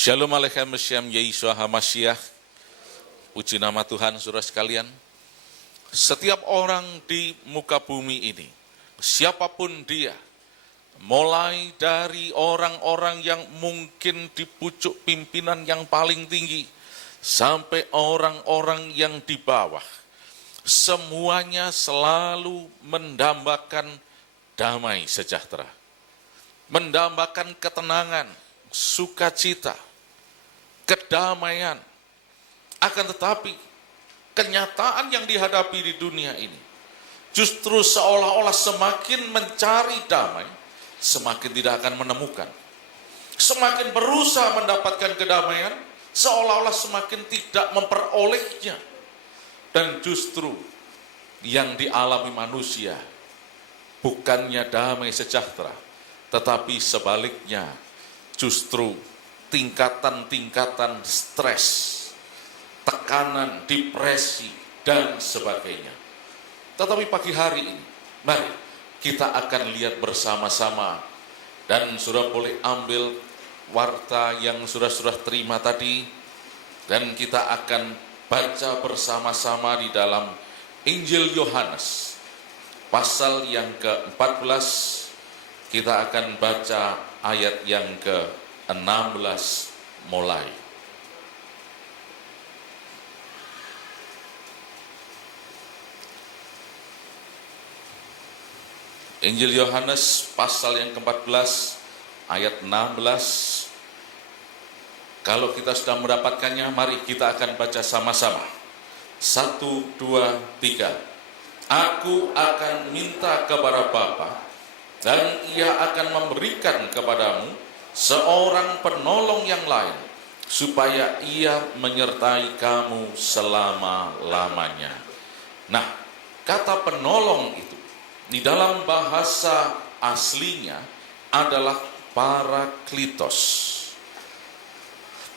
Shalom Aleichem Shem Yeshua HaMashiach. Puji nama Tuhan, saudara sekalian. Setiap orang di muka bumi ini, siapapun dia, mulai dari orang-orang yang mungkin di pucuk pimpinan yang paling tinggi, sampai orang-orang yang di bawah, semuanya selalu mendambakan damai sejahtera, mendambakan ketenangan, sukacita, kedamaian. Akan tetapi kenyataan yang dihadapi di dunia ini justru seolah-olah semakin mencari damai, semakin tidak akan menemukan. Semakin berusaha mendapatkan kedamaian, seolah-olah semakin tidak memperolehnya. Dan justru yang dialami manusia bukannya damai sejahtera, tetapi sebaliknya justru tingkatan-tingkatan stres, tekanan, depresi, dan sebagainya. Tetapi pagi hari ini, mari kita akan lihat bersama-sama, dan sudah boleh ambil warta yang sudah terima tadi, dan kita akan baca bersama-sama di dalam Injil Yohanes, pasal yang ke-14, kita akan baca ayat yang ke-16 mulai. Injil Yohanes pasal yang ke-14 ayat 16. Kalau kita sudah mendapatkannya, mari kita akan baca sama-sama. 1, 2, 3. Aku akan minta kepada Bapa, dan Ia akan memberikan kepadamu seorang penolong yang lain, supaya Ia menyertai kamu selama-lamanya. Nah, kata penolong itu di dalam bahasa aslinya adalah parakletos.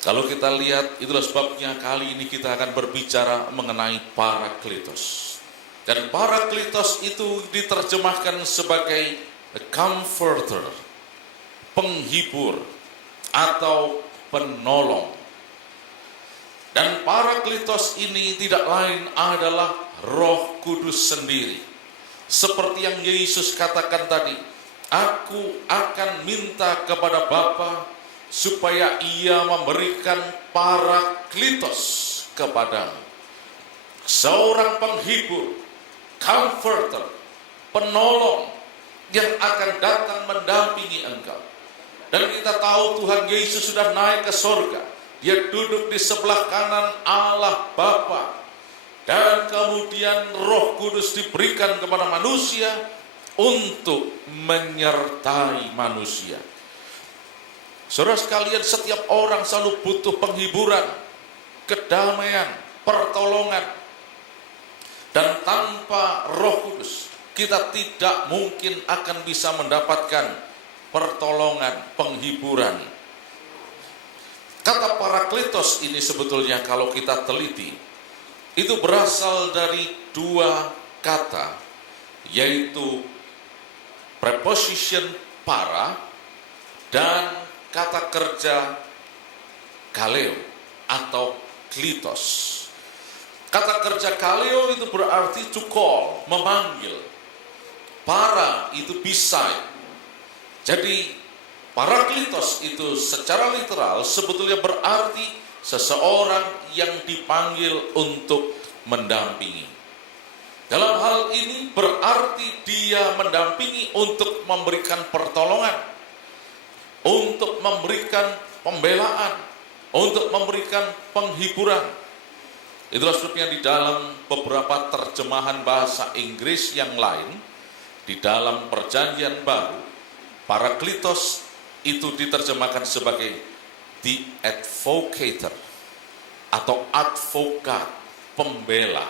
Kalau kita lihat, itulah sebabnya kali ini kita akan berbicara mengenai parakletos. Dan parakletos itu diterjemahkan sebagai comforter, penghibur, atau penolong. Dan parakletos ini tidak lain adalah Roh Kudus sendiri. Seperti yang Yesus katakan tadi, aku akan minta kepada Bapa supaya Ia memberikan parakletos kepadamu. Seorang penghibur, comforter, penolong yang akan datang mendampingi engkau. Dan kita tahu Tuhan Yesus sudah naik ke surga. Dia duduk di sebelah kanan Allah Bapa. Dan kemudian Roh Kudus diberikan kepada manusia untuk menyertai manusia. Saudara sekalian, setiap orang selalu butuh penghiburan, kedamaian, pertolongan. Dan tanpa Roh Kudus, kita tidak mungkin akan bisa mendapatkan pertolongan, penghiburan. Kata parakletos ini sebetulnya kalau kita teliti, itu berasal dari dua kata, yaitu preposition para dan kata kerja kaleo atau klitos. Kata kerja kaleo itu berarti to call, memanggil. Para itu beside. Jadi parakletos itu secara literal sebetulnya berarti seseorang yang dipanggil untuk mendampingi. Dalam hal ini berarti dia mendampingi untuk memberikan pertolongan, untuk memberikan pembelaan, untuk memberikan penghiburan. Itulah sebabnya di dalam beberapa terjemahan bahasa Inggris yang lain, di dalam Perjanjian Baru, parakletos itu diterjemahkan sebagai the advocator atau advokat, pembela.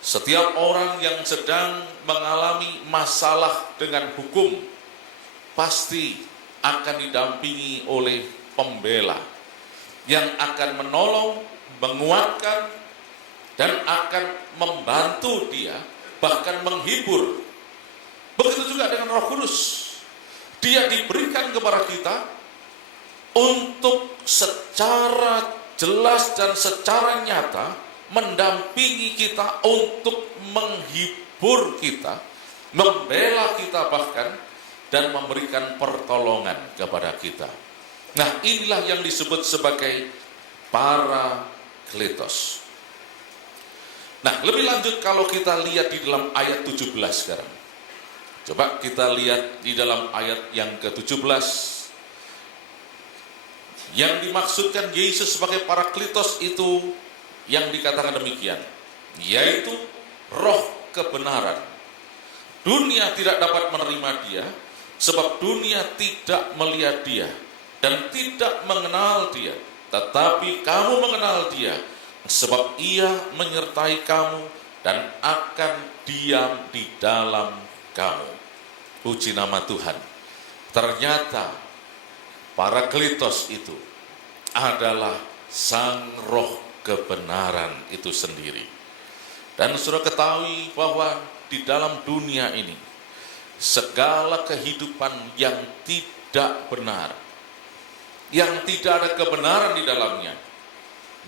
Setiap orang yang sedang mengalami masalah dengan hukum pasti akan didampingi oleh pembela yang akan menolong, menguatkan, dan akan membantu dia, bahkan menghibur. Begitu juga dengan Roh Kudus. Dia diberikan kepada kita untuk secara jelas dan secara nyata mendampingi kita, untuk menghibur kita, membela kita bahkan, dan memberikan pertolongan kepada kita. Nah, inilah yang disebut sebagai Parakletos. Nah, lebih lanjut kalau kita lihat di dalam ayat 17 sekarang. Coba kita lihat di dalam ayat yang ke-17. Yang dimaksudkan Yesus sebagai Parakletos itu yang dikatakan demikian, yaitu roh kebenaran. Dunia tidak dapat menerima dia, sebab dunia tidak melihat dia dan tidak mengenal dia. Tetapi kamu mengenal dia, sebab ia menyertai kamu dan akan diam di dalam kamu. Puji nama Tuhan. Ternyata Parakletos itu adalah sang roh kebenaran itu sendiri. Dan saudara ketahui bahwa di dalam dunia ini, segala kehidupan yang tidak benar, yang tidak ada kebenaran di dalamnya,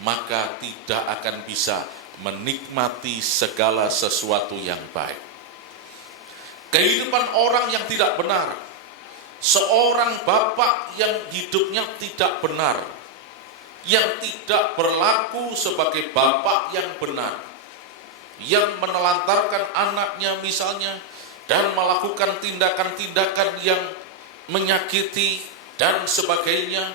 maka tidak akan bisa menikmati segala sesuatu yang baik. Kehidupan orang yang tidak benar, seorang bapak yang hidupnya tidak benar, yang tidak berlaku sebagai bapak yang benar, yang menelantarkan anaknya misalnya, dan melakukan tindakan-tindakan yang menyakiti dan sebagainya,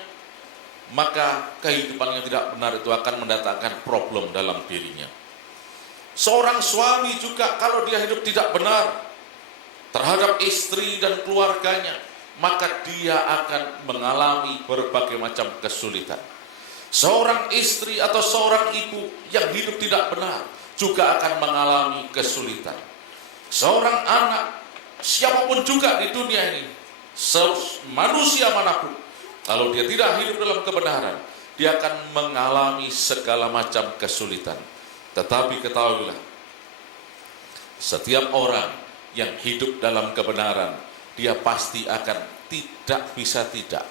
maka kehidupan yang tidak benar itu akan mendatangkan problem dalam dirinya. Seorang suami juga kalau dia hidup tidak benar terhadap istri dan keluarganya, maka dia akan mengalami berbagai macam kesulitan. Seorang istri atau seorang ibu yang hidup tidak benar juga akan mengalami kesulitan. Seorang anak, siapapun juga di dunia ini, manusia manapun, kalau dia tidak hidup dalam kebenaran, dia akan mengalami segala macam kesulitan. Tetapi ketahuilah, setiap orang yang hidup dalam kebenaran, dia pasti akan tidak bisa tidak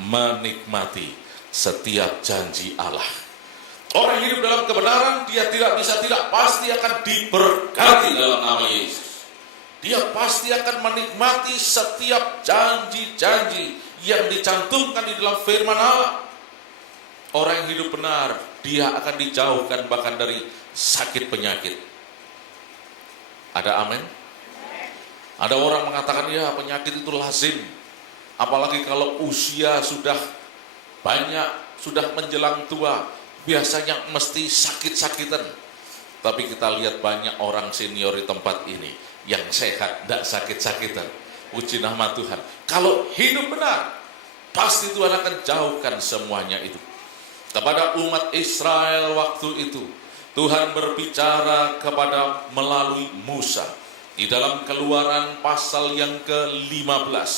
menikmati setiap janji Allah. Orang hidup dalam kebenaran, dia tidak bisa tidak pasti akan diberkati dalam nama Yesus. Dia pasti akan menikmati setiap janji-janji yang dicantumkan di dalam firman Allah. Orang yang hidup benar, dia akan dijauhkan bahkan dari sakit penyakit. Ada amin? Ada orang mengatakan, ya penyakit itu lazim, apalagi kalau usia sudah banyak, sudah menjelang tua, biasanya mesti sakit-sakitan. Tapi kita lihat banyak orang senior di tempat ini yang sehat, tidak sakit-sakitan. Puji nama Tuhan. Kalau hidup benar, pasti Tuhan akan jauhkan semuanya itu. Kepada umat Israel waktu itu, Tuhan berbicara kepada melalui Musa. Di dalam Keluaran pasal yang ke-15,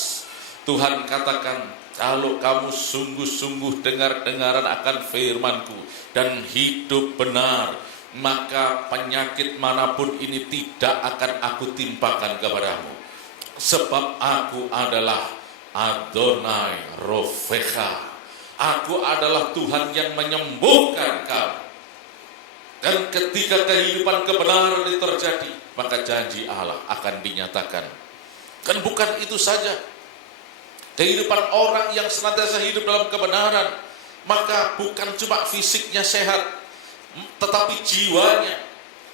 Tuhan katakan, kalau kamu sungguh-sungguh dengar-dengaran akan firman-Ku dan hidup benar, maka penyakit manapun ini tidak akan Aku timpakan kepadamu. Sebab Aku adalah Adonai Rofecha. Aku adalah Tuhan yang menyembuhkan kamu. Dan ketika kehidupan kebenaran itu terjadi, maka janji Allah akan dinyatakan. Dan bukan itu saja, kehidupan orang yang senantiasa hidup dalam kebenaran, maka bukan cuma fisiknya sehat, tetapi jiwanya,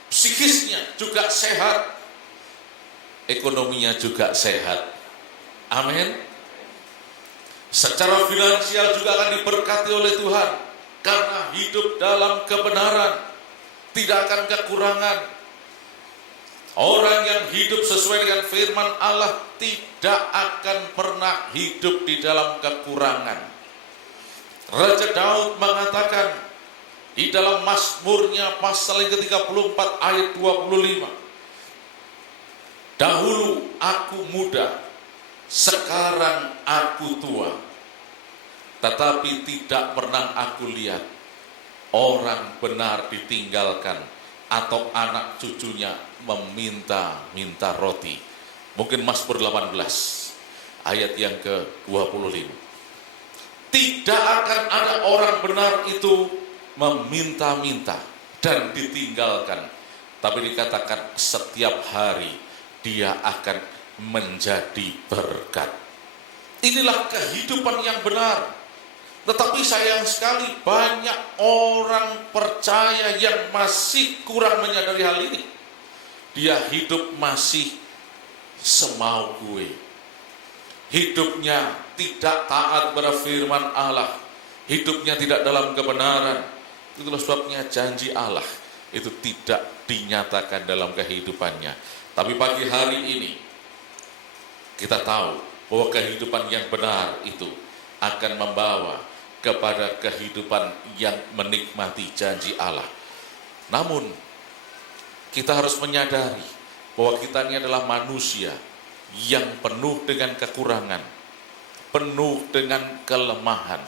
psikisnya juga sehat, ekonominya juga sehat. Amin. Secara finansial juga akan diberkati oleh Tuhan, karena hidup dalam kebenaran, tidak akan kekurangan. Orang yang hidup sesuai dengan firman Allah tidak akan pernah hidup di dalam kekurangan. Raja Daud mengatakan di dalam Mazmurnya pasal yang ke-34 ayat 25, dahulu aku muda, sekarang aku tua, tetapi tidak pernah aku lihat orang benar ditinggalkan atau anak cucunya meminta roti. Mungkin Mazmur 18 ayat yang ke-25. Tidak akan ada orang benar itu meminta-minta dan ditinggalkan. Tapi dikatakan setiap hari dia akan menjadi berkat. Inilah kehidupan yang benar. Tetapi sayang sekali banyak orang percaya yang masih kurang menyadari hal ini. Dia hidup masih semau gue. Hidupnya tidak taat pada firman Allah. Hidupnya tidak dalam kebenaran. Itulah sebabnya janji Allah itu tidak dinyatakan dalam kehidupannya. Tapi pagi hari ini kita tahu bahwa kehidupan yang benar itu akan membawa kepada kehidupan yang menikmati janji Allah. Namun kita harus menyadari bahwa kita ini adalah manusia yang penuh dengan kekurangan, penuh dengan kelemahan.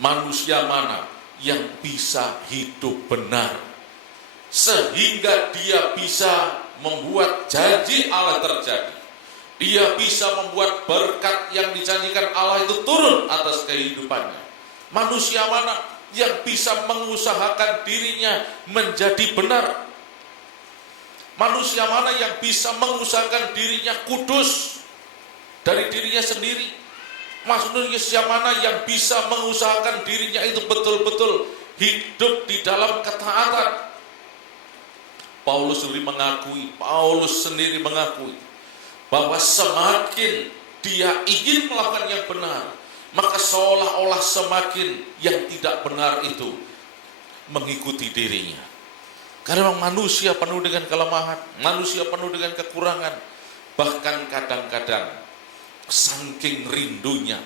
Manusia mana yang bisa hidup benar sehingga dia bisa membuat janji Allah terjadi. Dia bisa membuat berkat yang dijanjikan Allah itu turun atas kehidupannya. Manusia mana yang bisa mengusahakan dirinya menjadi benar? Manusia mana yang bisa mengusahakan dirinya kudus dari dirinya sendiri? Manusia mana yang bisa mengusahakan dirinya itu betul-betul hidup di dalam ketaatan? Paulus sendiri mengakui bahwa semakin dia ingin melakukan yang benar, maka seolah-olah semakin yang tidak benar itu mengikuti dirinya. Karena memang manusia penuh dengan kelemahan, manusia penuh dengan kekurangan. Bahkan kadang-kadang saking rindunya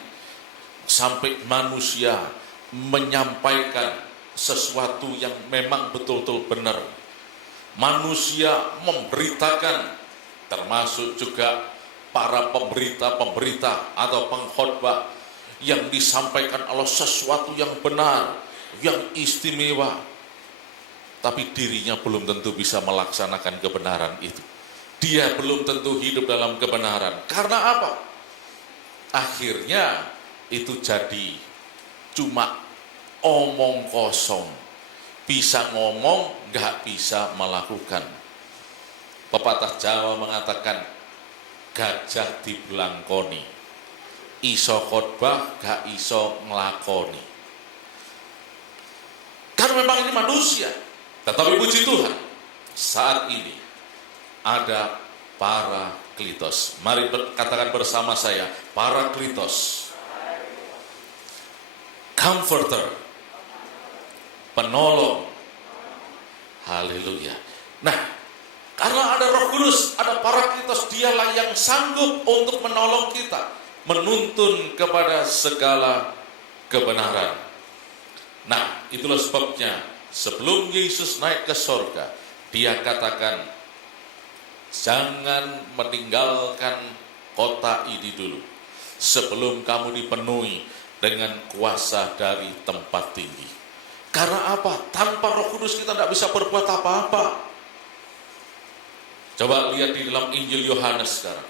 sampai manusia menyampaikan sesuatu yang memang betul-betul benar. Manusia memberitakan, termasuk juga para pemberita-pemberita atau pengkhotbah yang disampaikan Allah sesuatu yang benar, yang istimewa. Tapi dirinya belum tentu bisa melaksanakan kebenaran itu. Dia belum tentu hidup dalam kebenaran. Karena apa? Akhirnya itu jadi cuma omong kosong. Bisa ngomong, nggak bisa melakukan. Pepatah Jawa mengatakan, gajah dibelangkoni, iso khotbah, gak iso ngelakoni. Karena memang ini manusia. Tetapi puji Tuhan, saat ini ada Parakletos. Mari katakan bersama saya, Parakletos. Comforter, penolong. Haleluya. Nah, karena ada Roh Kudus, ada Parakletos, dialah yang sanggup untuk menolong kita, menuntun kepada segala kebenaran. Nah, itulah sebabnya sebelum Yesus naik ke sorga, dia katakan, jangan meninggalkan kota ini dulu, sebelum kamu dipenuhi dengan kuasa dari tempat tinggi. Karena apa? Tanpa Roh Kudus kita tidak bisa berbuat apa-apa. Coba lihat di dalam Injil Yohanes sekarang.